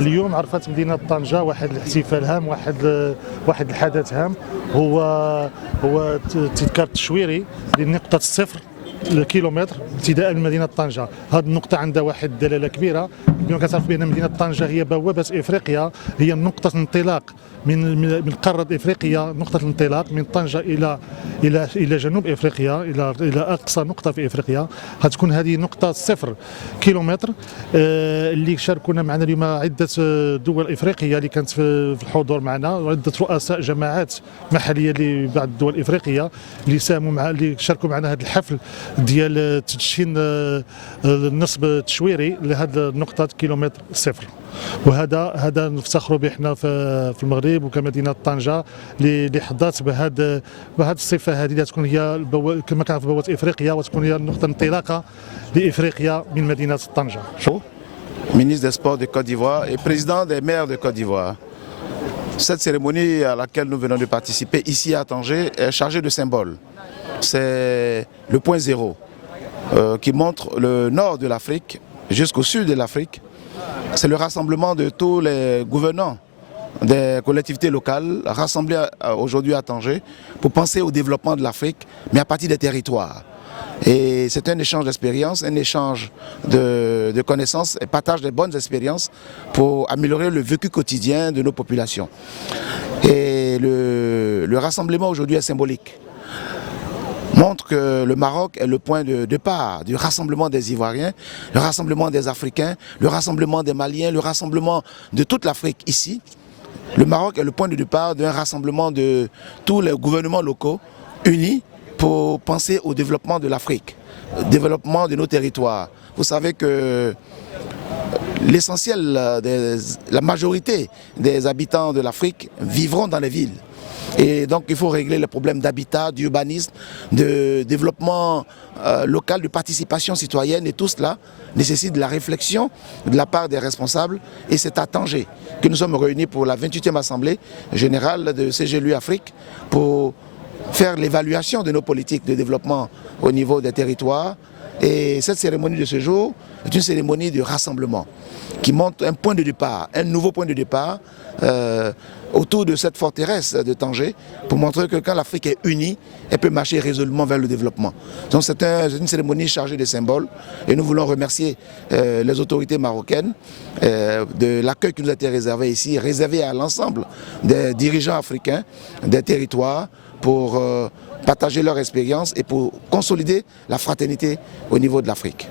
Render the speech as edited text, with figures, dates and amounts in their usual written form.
اليوم عرفت مدينة طنجة واحد الاحتفال هام، واحد الحدث هام، هو تذكار التشويري لنقطة الصفر الكيلومتر ابتداء من مدينة طنجة. هذه النقطة عندها واحد الدلالة كبيرة. اليوم كتعرف بأن مدينة طنجة هي بوابة إفريقيا، هي نقطة انطلاق من قارة إفريقيا، نقطة الانطلاق من طنجة إلى جنوب إفريقيا، إلى أقصى نقطة في إفريقيا. هتكون هذه نقطة صفر كيلومتر. اللي شاركونا معنا اليوم عدة دول إفريقية اللي كانت في الحضور معنا، وعدة رؤساء جماعات محلية لبعض الدول الإفريقية اللي شاركوا معنا هذا الحفل ديال تدشين النصب التشويري لهذه النقطة كيلومتر صفر. وهذا نفتخروا به احنا في المغرب وكمدينه طنجه اللي حظات بهذه الصفه هذه اللي تكون هي كما كان في بوابه افريقيا، وتكون هي نقطه انطلاقه لافريقيا من مدينه طنجه. Ministre des Sports de Côte d'Ivoire et président des maires de Côte d'Ivoire. Cette cérémonie à laquelle nous venons de participer ici à Tanger est chargée de symboles. C'est le point zéro qui montre le nord de l'Afrique jusqu'au sud de l'Afrique. C'est le rassemblement de tous les gouvernants des collectivités locales rassemblés aujourd'hui à Tanger pour penser au développement de l'Afrique, mais à partir des territoires. Et c'est un échange d'expériences, un échange de connaissances et partage des bonnes expériences pour améliorer le vécu quotidien de nos populations. Et le rassemblement aujourd'hui est symbolique. Montre que le Maroc est le point de départ du rassemblement des Ivoiriens, le rassemblement des Africains, le rassemblement des Maliens, le rassemblement de toute l'Afrique ici. Le Maroc est le point de départ d'un rassemblement de tous les gouvernements locaux unis pour penser au développement de l'Afrique, au développement de nos territoires. Vous savez que l'essentiel, la majorité des habitants de l'Afrique vivront dans les villes. Et donc il faut régler les problèmes d'habitat, d'urbanisme, de développement local, de participation citoyenne, et tout cela nécessite de la réflexion de la part des responsables. Et c'est à Tanger que nous sommes réunis pour la 28e Assemblée générale de CGLU Afrique pour faire l'évaluation de nos politiques de développement au niveau des territoires. Et cette cérémonie de ce jour est une cérémonie de rassemblement qui montre un point de départ, un nouveau point de départ autour de cette forteresse de Tanger pour montrer que quand l'Afrique est unie, elle peut marcher résolument vers le développement. Donc c'est une cérémonie chargée de symboles et nous voulons remercier les autorités marocaines de l'accueil qui nous a été réservé ici, réservé à l'ensemble des dirigeants africains des territoires pour partager leur expérience et pour consolider la fraternité au niveau de l'Afrique.